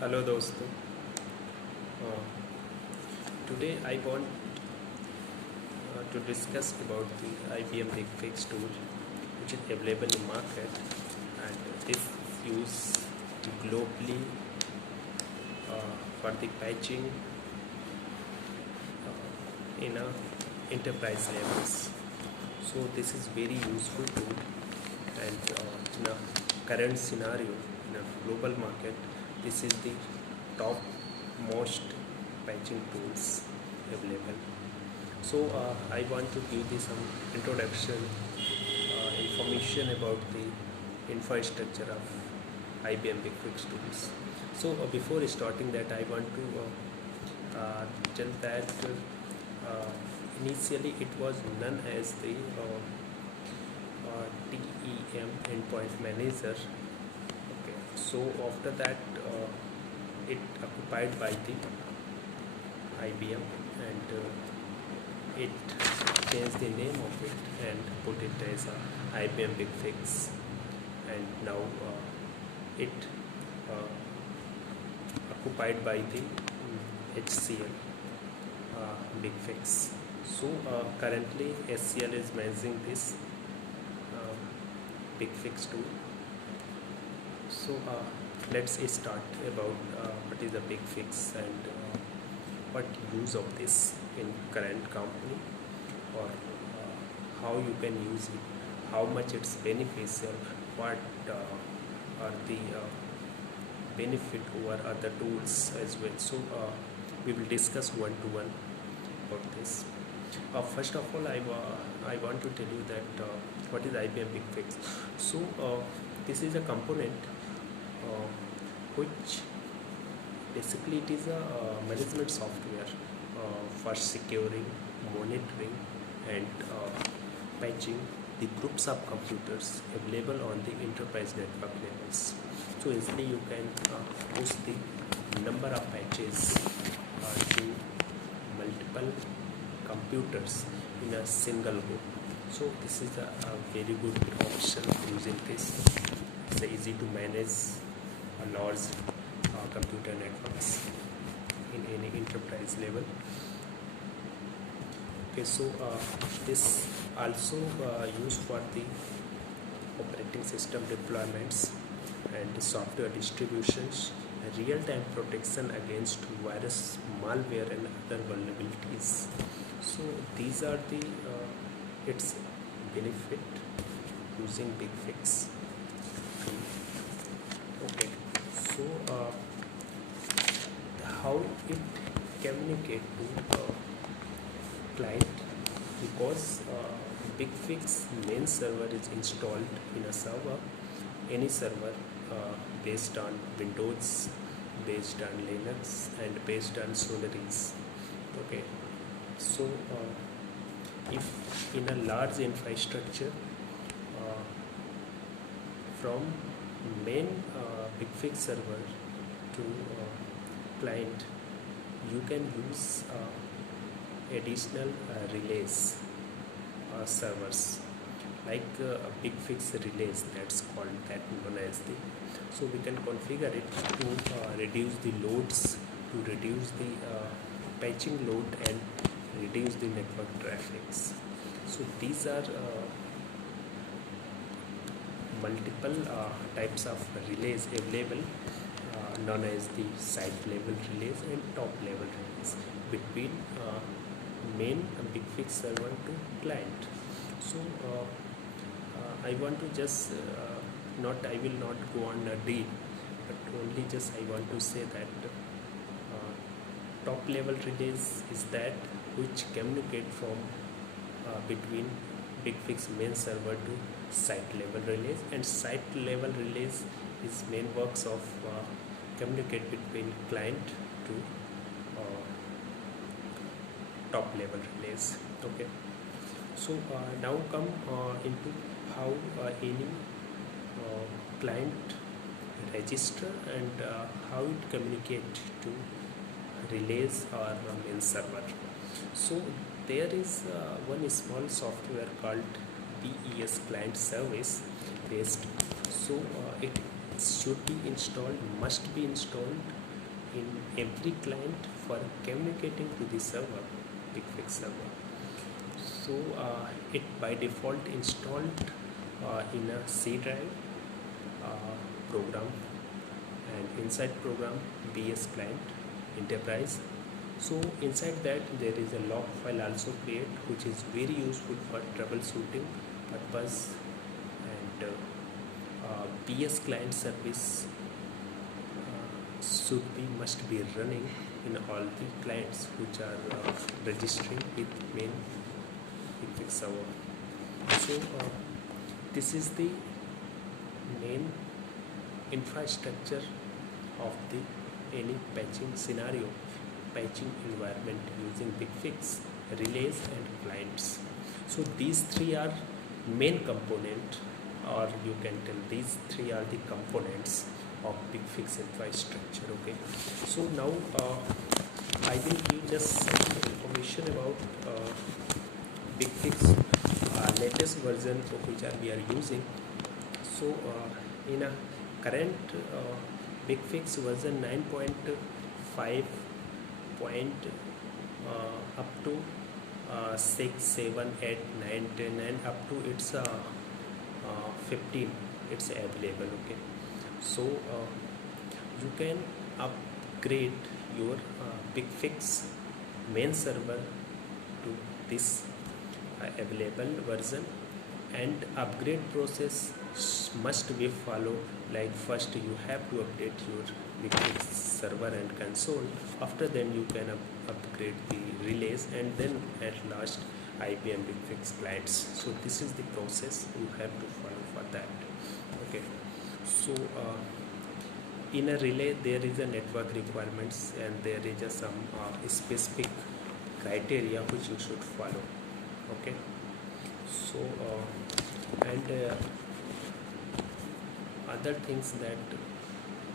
Hello दोस्तों। uh, today I want to discuss about the IBM BigFix tool which is available in market, and this is used globally for the patching in a enterprise levels. So this is very useful tool, and in a current scenario in a global market, this is the top most patching tools available. So I want to give you some introduction information about the infrastructure of IBM BigFix tools. So before starting that, I want to tell that initially it was known as the TEM Endpoint Manager. Okay, so after that it occupied by the IBM, and it changed the name of it and put it as IBM BigFix, and now it occupied by the HCL BigFix. So currently HCL is managing this BigFix tool. So let's start about what is a BigFix and what use of this in current company, or how you can use it, how much it's beneficial, what are the benefit over other tools as well. So we will discuss one to one about this. First of all, I want to tell you that what is IBM BigFix. So this is a component which basically it is a management software for securing, monitoring and patching the groups of computers available on the enterprise network levels. So easily you can push the number of patches to multiple computers in a single go. So this is a very good option using this. It's easy to manage a large computer networks in any enterprise level. Okay, so this also used for the operating system deployments and the software distributions, real-time protection against virus, malware and other vulnerabilities. So these are the its benefit using BigFix. Okay, so how it communicate to client, because BigFix main server is installed in a server, any server based on Windows, based on Linux and based on Solaris. Okay, so if in a large infrastructure from main BigFix server to client, you can use additional relays servers like BigFix relays, that's called, that known as the. So we can configure it to reduce the loads, to reduce the patching load and reduce the network traffics. So these are multiple types of relays available, known as the site level relays and top level relays between main BigFix server to client. So I want to just I will not go on a deep, but only just I want to say that top level relays is that which communicate from between BigFix main server to site level relays, and site level relays is main works of communicate between client to top level relays. Okay, so now come into how any client register and how it communicate to relays or main server. So there is one small software called BES client service based. So it should be installed, must be installed in every client for communicating to the server, BigFix server. So it by default installed in a C drive program, and inside program BS client enterprise. So inside that there is a log file also create, which is very useful for troubleshooting purpose, and BS client service must be running in all the clients which are registering with main BigFix server. So this is the main infrastructure of the any patching scenario, patching environment using BigFix, relays and clients. So these three are main component, or you can tell these three are the components of BigFix infrastructure. Okay, so now I will give just some information about BigFix latest version of which we are using. So in a current BigFix version 9.5 up to 6, 7, 8, 9, 10 and up to its 15 it's available. Okay, so you can upgrade your BigFix main server to this available version, and upgrade process must be followed. Like first you have to update your BigFix server and console, after then you can upgrade the relays, and then at last IBM BigFix clients. So this is the process you have to follow for that. Okay, so in a relay there is a network requirements, and there is some specific criteria which you should follow. Okay, so and other things that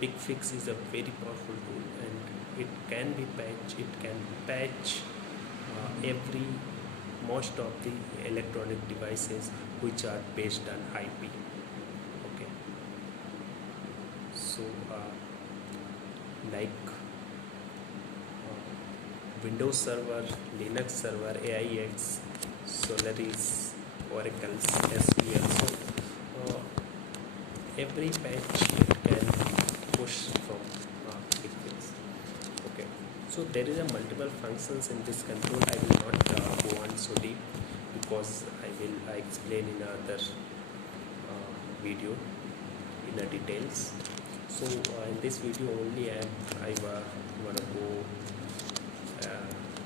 BigFix is a very powerful tool, and it can be patched. It can patch most of the electronic devices which are based on IP. Okay, so like Windows Server, Linux Server, AIX, Solaris, Oracle's, SQL. So every patch it can push from BigFix. Okay, so there is a multiple functions in this control. I will not go on so deep, because I will explain in another video in the details. So in this video only I want to go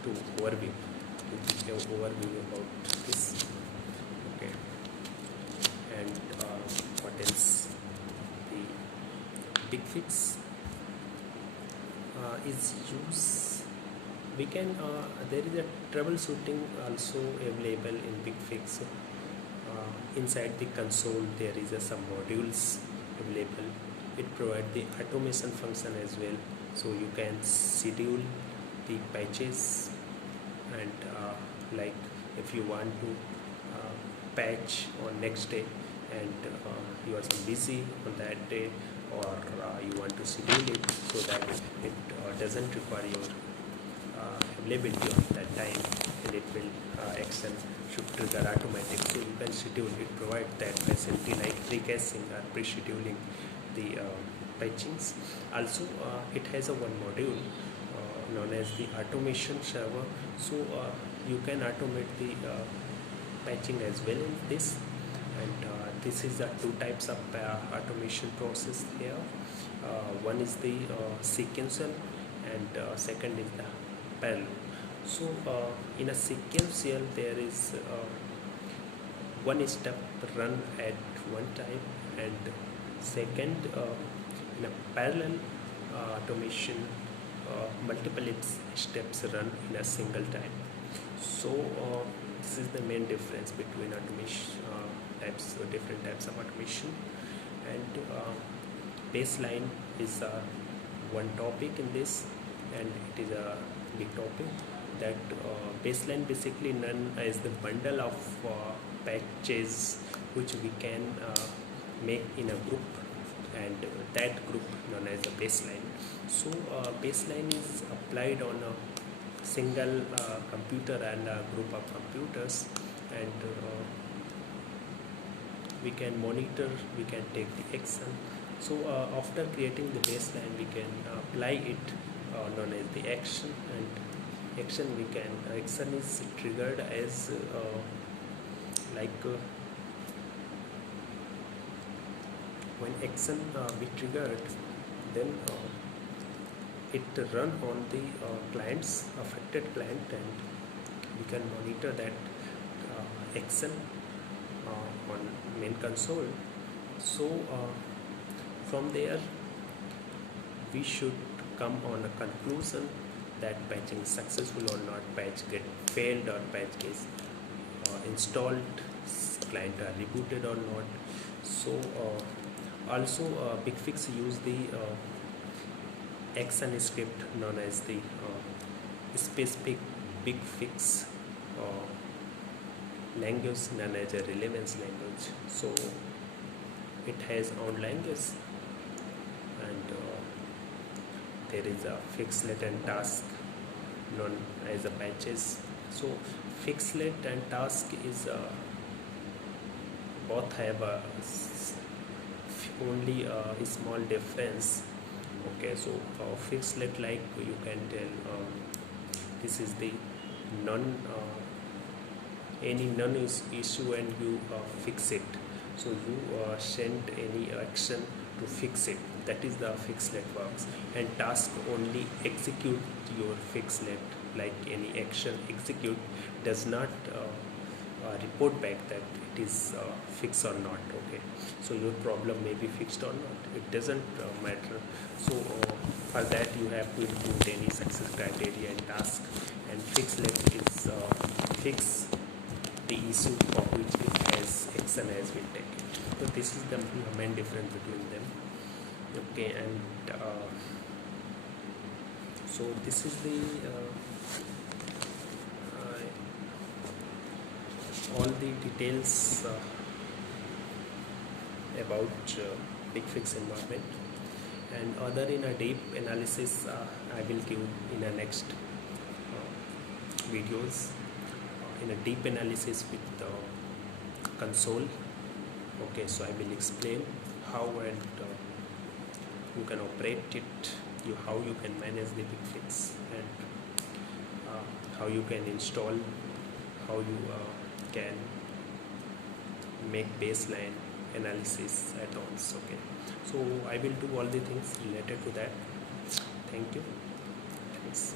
to overview about this. Okay, and what else? The BigFix is used. We can there is a troubleshooting also available in BigFix. Inside the console there is some modules available. It provides the automation function as well, so you can schedule the patches, and like if you want to patch on next day, and you are so busy on that day, or you want to schedule it so that it doesn't require your availability on that time, and it will action should trigger automatic, so you can schedule it. Provide that facility like pre-caching or pre-scheduling the patchings. Also it has a one module known as the automation server, so you can automate the patching as well in this. And this is the two types of automation process here. One is the sequential, and second is the parallel. So in a sequential there is one step run at one time, and second in a parallel automation multiple steps run in a single time. So this is the main difference between automation different types of automation. And baseline is one topic in this, and it is a big topic. That baseline basically known as the bundle of patches which we can make in a group, and that group known as a baseline. So baseline is applied on a single computer and a group of computers, and we can monitor, we can take the action. So after creating the baseline, we can apply it known as the action, and action is triggered as when action be triggered, then it run on the client's affected client, and we can monitor that action on main console. So from there we should come on a conclusion that patching is successful or not, patch get failed or patch is installed, client are rebooted or not. So also BigFix use the action script known as the specific BigFix language known as a relevance language. So it has own language, and there is a fixlet and task known as a patches. So fixlet and task is both have only a small difference. Okay, so fixlet, like you can tell this is the none any none is issue and you fix it. So you send any action to fix it. That is the fixlet works. And task only execute your fixlet, like any action execute, does not report back that it is fixed or not. Okay, so your problem may be fixed or not, it doesn't matter. So for that you have to include any success criteria and task, and fixlet is fix the issue for which it has action has been taken. So this is the main difference between them. Okay, and so this is the all the details about BigFix environment, and other in a deep analysis I will give in the next videos, in a deep analysis with the console. Okay, so I will explain how and you can operate it, how you can manage the BigFix, and how you can install, how you can make baseline analysis add-ons. Okay, so I will do all the things related to that. Thank you. Thanks.